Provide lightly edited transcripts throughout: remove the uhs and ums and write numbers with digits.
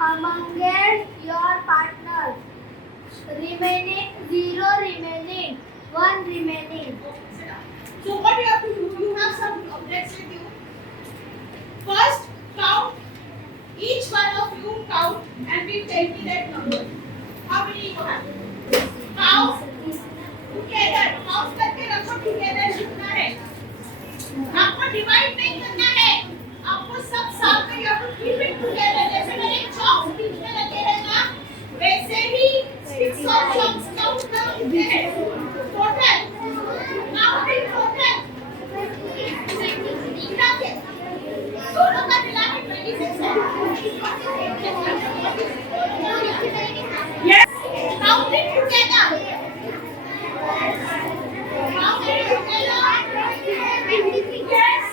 amongst your partners. Remaining 0 remaining, 1 remaining. So what you have to do? You have some objects with you. First, count. Each one of you count and will tell me that number. How many you have? Count together. Count करके रखो together लिखना है. आपको divide नहीं करना है. आपको सब साथ में you have to keep it together. जैसे मैंने chalk sticks में लगे हैं ना, वैसे ही sticks और chalks count कर लिखते हैं. Total. Counting total. मिला के दोनों का मिला के 26 है. Yes. Count it together. Count it together. Yes.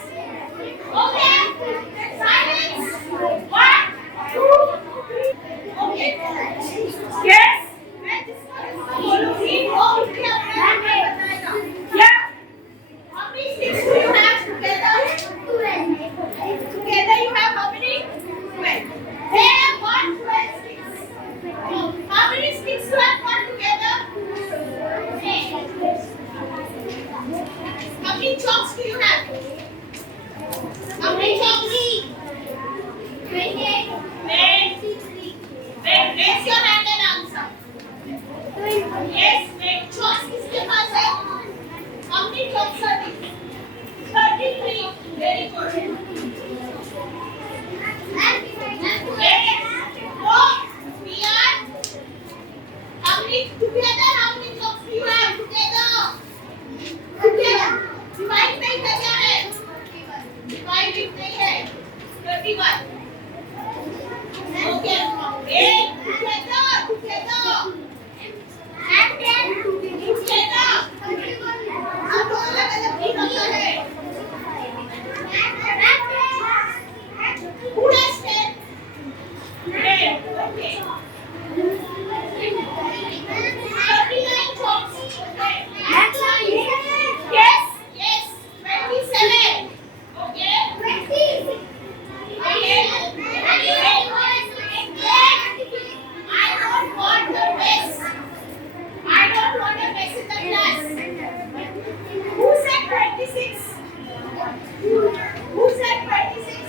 Okay. Silence. 1, 2, 3. Okay. Yes. मैं जिसको बोलूँगी वो मुझे अपने आप में बताएगा. Yeah. How many sticks do you have together? Together you have how many? 12. Hey, 1, 12 sticks. How many sticks you have got together? 8. How many chalks do you have? How many chalks? 28. Wait, raise your hand and answer. Yes, wait. Chalks किसके पास है? How many chalks are these? 33. Very good. How many together? How many chalks do you have together? Together. Divide नहीं करना है. Divide it नहीं है. 31. Okay. 8 together. And 10 together. अब तो अलग-अलग भी करना है. Who has 10? 10. Okay. 39 chalks. Okay. Yes. 27. Okay. 20. Okay. I don't want the mess. I don't want a mess in the class. Who said 26? Who said 26?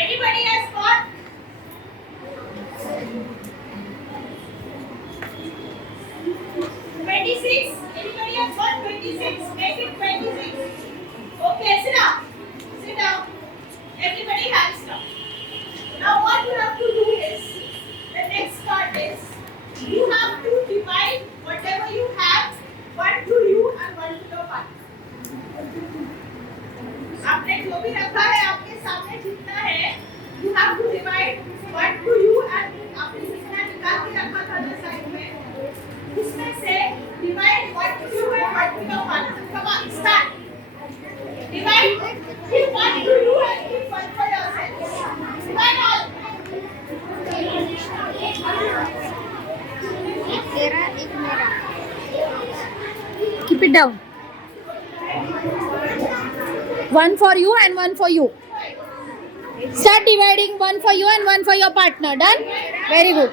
Anybody has got? Anybody has got 26? Make it 26. Okay, sit down. Everybody hands down. Now what you have to do is, the next part is, you have to divide whatever you have, one to you and one to your partner. आपने जो भी रखा है आपके सामने जितना है, you have to divide one to you and आपने जितना निकाल के रखा था ना साइड में, उसमें से divide one to you and one to your partner. Come on, start. Divide. Give one to you and give one for yourself. Divide all. तेरा एक मेरा. Keep it down. One for you and one for you. Start dividing, one for you and one for your partner. Done? Very good.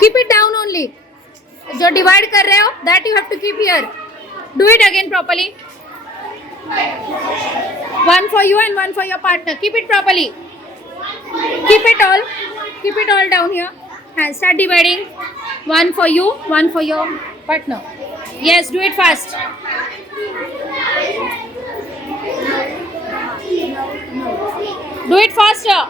Keep it down only. जो divide कर रहे हो, that you have to keep here. Do it again properly. One for you and one for your partner. Keep it properly. Keep it all down here. And start dividing. One for you, one for your partner. Yes, do it fast. Do it faster.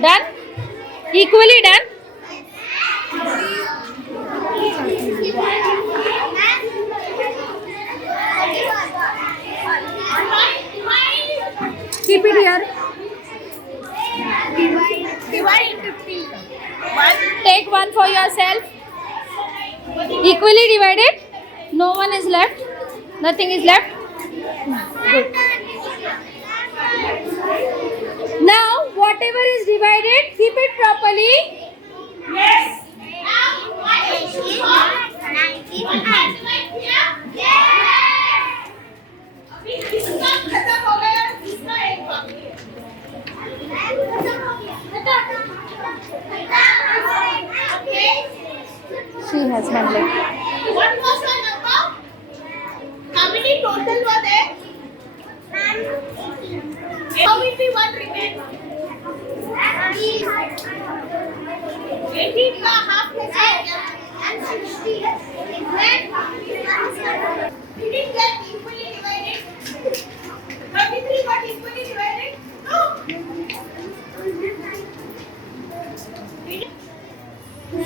Done? Equally done? Keep it here. Divide 50. 1. Take one for yourself. Equally divided. No one is left. Nothing is left. Good. Now, whatever is divided, keep it properly. Yes. Now, what is it? 1 divide किया? Yes. अभी इसका खत्म हो गया, इसका एक बाकी है. Okay. She has one left. What was the number? How many total were there? How will be one remain? 18 का half कैसे हो गया? And 60. Did it get equally divided? 33 got equally divided? No.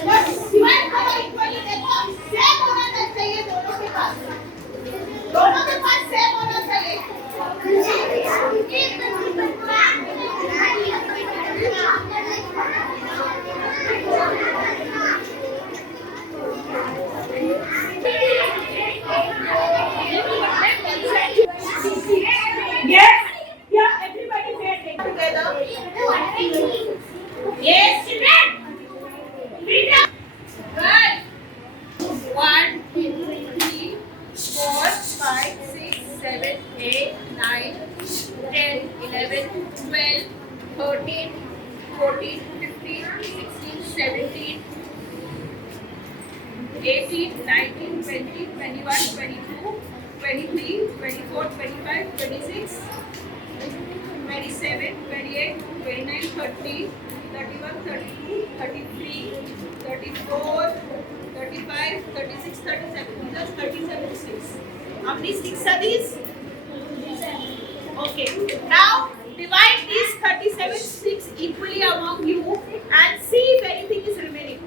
बस divide करो equally, देखो same होना चाहिए दोनों के पास. दोनों के पास same होना चाहिए. Yes. Yeah, everybody pay attention together. Yes, children. Read up. Good. 1, 2, 3, 4, 5, 6, 7, 8, 9, 10, 11, 12, 13, 14, 15, 16, 17, 18, 19, 20, 21, 22, 23, 24, 25, 26, 27, 28, 29, 30, 31, 32, 33, 34, 35, 36, 37. These are 37 sticks. How many sticks are these? Okay. Now divide these 37 sticks equally among you and see if anything is remaining.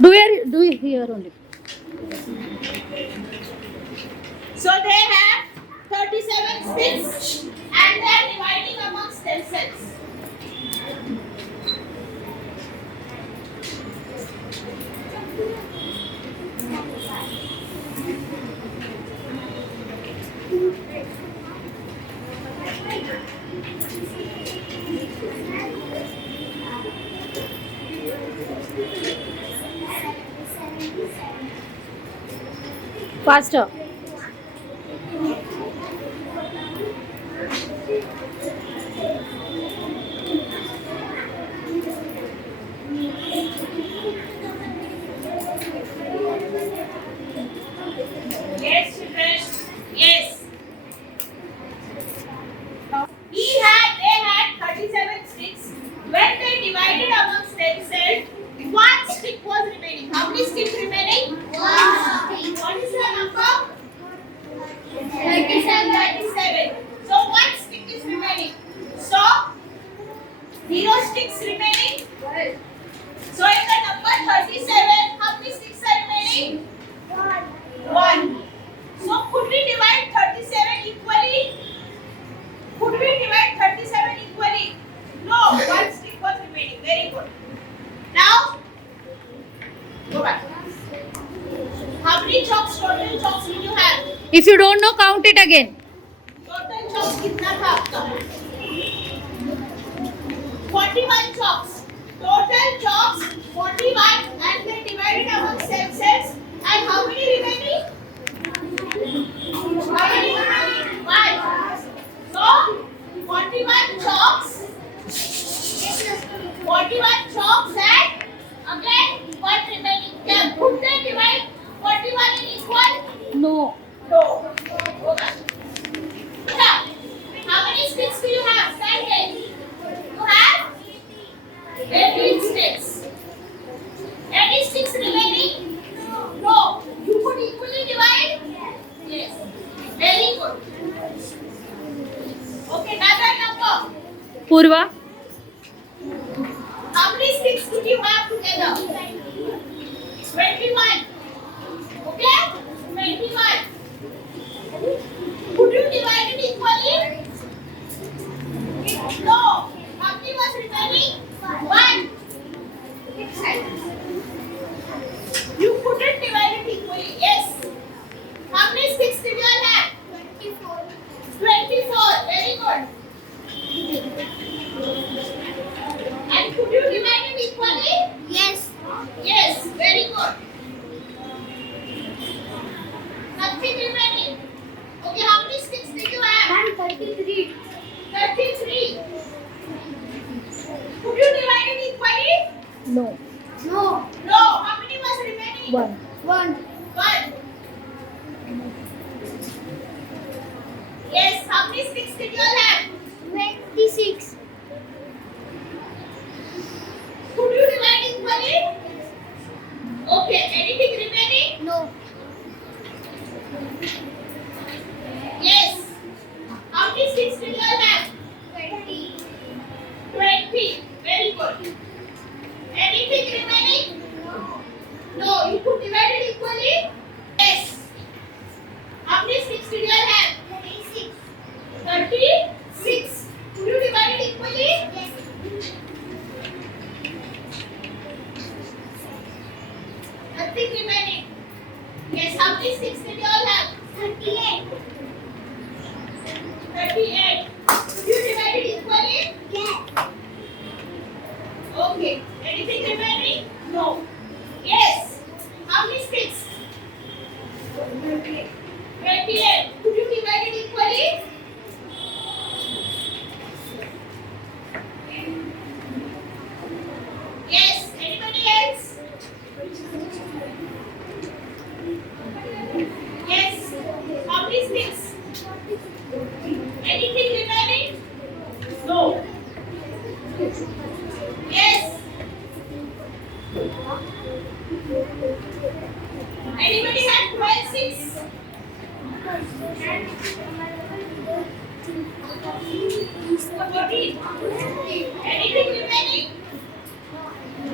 Do it here only. So they have 37 sticks and they are dividing amongst themselves. Faster. Yes, children. Yes. They had 37 sticks. When they divided amongst themselves, one stick was remaining. How many sticks remaining? What is the number? 37. So one stick is remaining. So 0 sticks remaining. So in the number 37, how many sticks are remaining? 1. So could we divide 37 equally? Could we divide 37 equally? No, one stick was remaining. Very good. Now, go back. How many chalks, total chalks did you have? If you don't know, count it again. Total chalks कितना था आपका? 41 chalks. Total chalks 41 and they divided amongst themselves. And how many remaining? How many remaining? 5. So 41 chalks. 41 chalks and again 1 remaining. Could they divide 41 in equal? No. No. Okay. Now, how many sticks do you have? Stand there. You have 18 sticks. Any sticks remaining? No. You could equally divide? Yes. Very good. Okay, another number. Purva. How many sticks did you have together? 21. Okay? 21. Could you divide it equally? No. No. No. How many was remaining? 1. 1. 1. Yes. How many sticks did you all have? 26. Could you divide equally? Okay. Anything remaining? No. Yes. How many sticks did you all have? 20. 20. Very good. Anything remaining? No. You could divide it equally? Yes. How many sticks did you all have? 36. 36. Could you divide it equally? Yes. Nothing remaining. Yes. How many sticks did you all have? 38. 38. Could you divide it equally? Yes. Okay. Anything remaining? No. Yes. How many sticks? 38. 28. Could you divide it equally? Yes. Anybody else? Yes. How many sticks? Anything remaining? No. Yes. Anybody had 12 sticks? 14. Anything remaining?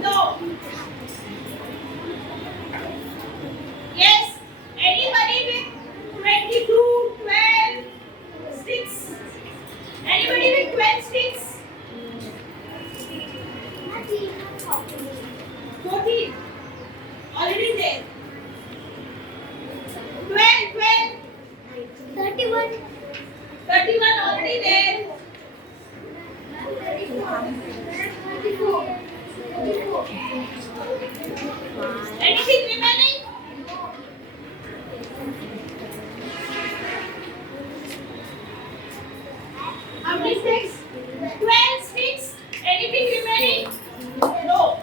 No. Yes. Anybody with 22, 12 sticks? Anybody with 12 sticks? 14. Already there. 12, 12. 31. 31 already there. 34. Anything remaining? How many sticks? 12 sticks. Anything remaining? No.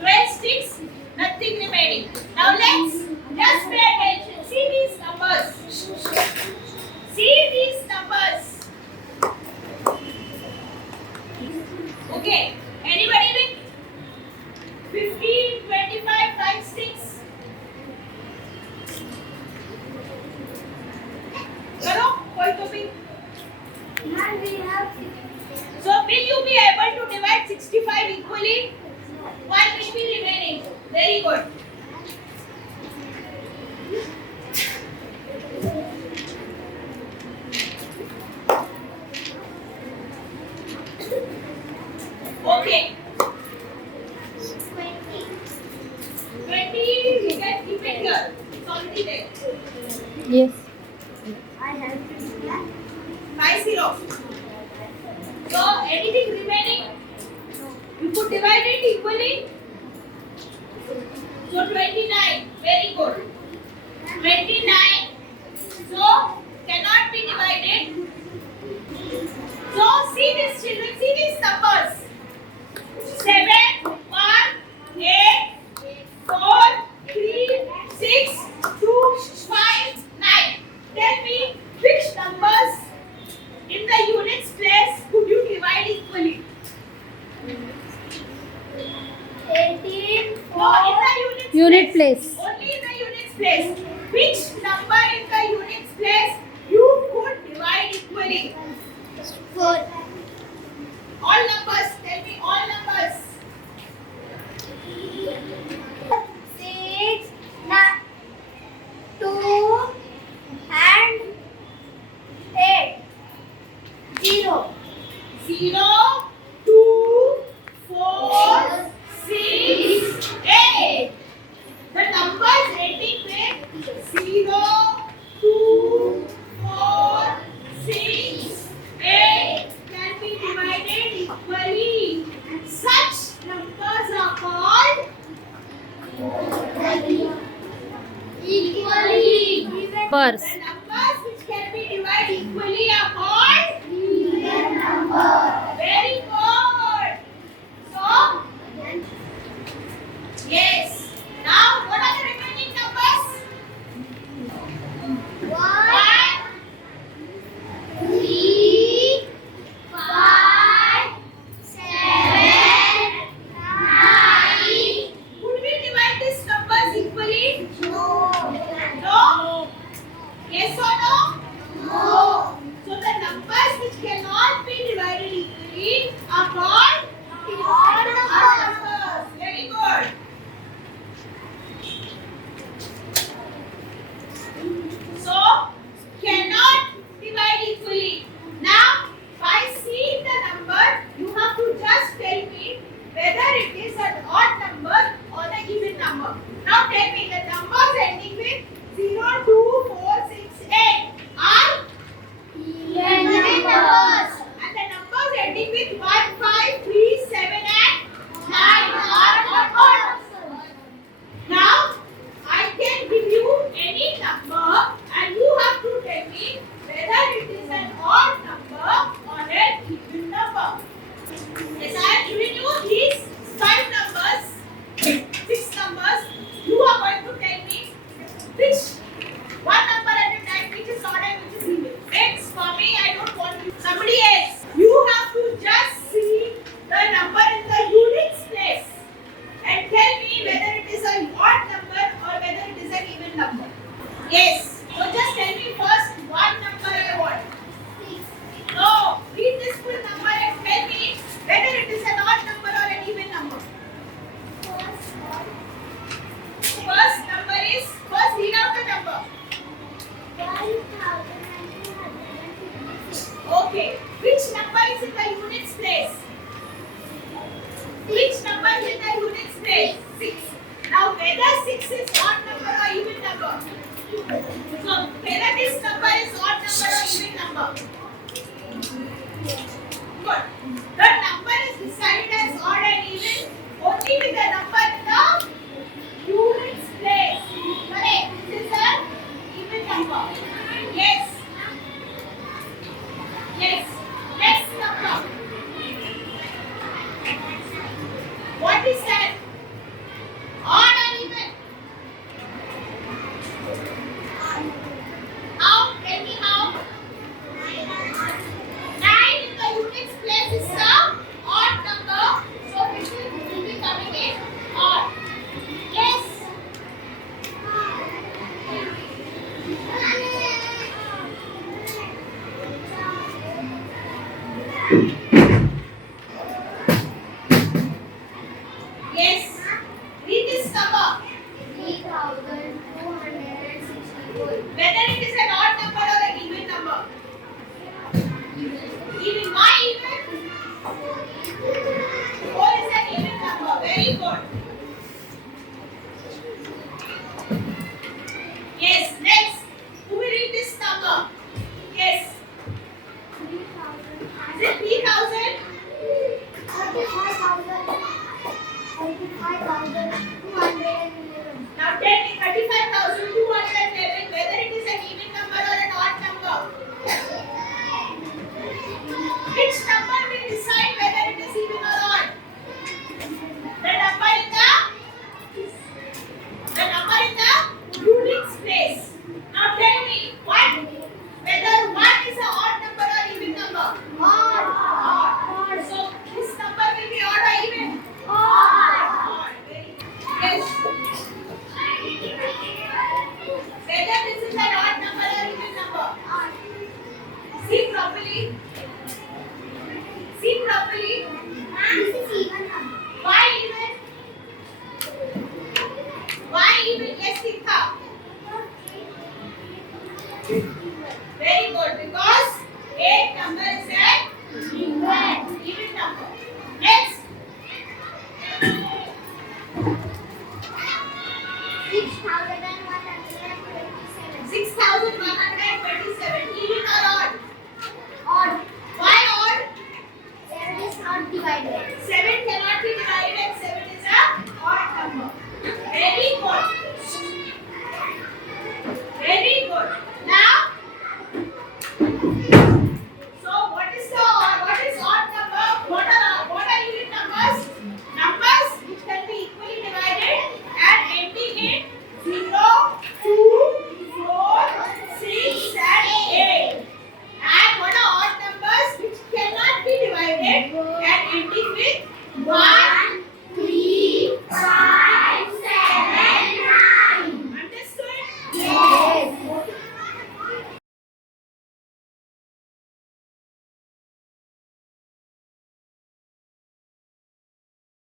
12 sticks. Nothing remaining. Now let's just pay attention. See these numbers. See these numbers. Okay. Anybody with 15, 25, 5 sticks? करो कोई तो भी. Now we have So will you be able to divide 65 equally? One will be remaining. Very good. Okay. 20. 20, we can keep it here. It's already there. Yes. I have 50. So anything remaining? You could divide it equally. So 29. Very good. 29. So cannot be divided. So see this, children. See these numbers. 7, 1, 8, 4, 3, 6, 2, 5, 9. Tell me which numbers in the units place could you divide equally? 18. No, in the Unit place. Only in the units place. Which number in the units place you could divide equally? 4. All numbers. Tell me all numbers. 6, 2, and 8. 0. 0, 2, 4, 6, 8. The numbers ending with 0, 2, 4, 6, 8 can be divided equally. Such numbers are called Equally. Numbers. the numbers which can be divided equally are called Even number. very good. So it is an odd number or an even number. Now tell me the numbers ending with 0, 2, 4, 6, 8 are Even numbers. and the numbers ending with 1, 5, 3, 7 and 9 are odd. Now I can give you any number and you have to tell me whether it is an odd number or an even number. Yes, I have given you these 5 numbers, 6 numbers. You are going to tell me which one number at a time, which is odd and which is even. Next, for me, I don't want you. Somebody else. You have to just see the number in the units place and tell me whether it is an odd number or whether it is an even number. Yes. So just tell me first one number I want. No, read this full number and tell me whether it is an odd number or an even number. First number is, first read out the number. 1,256. Okay. Which number is in the units place? Which number is in the units place? 6. Now whether 6 is odd number or even number? So whether this number is odd number or even number? Good. The number is decided as odd and even only with the number in the units place. Correct. This is an even number. Yes. Yes. Next number. What is that? Odd or even? How? Tell me how? 9 in the units place is the odd number. So this will be coming in odd. Yes. Yes. Read this number. 3,264. Whether it is an odd number or an even number. Even. Why even? 4 is an even number. Very good.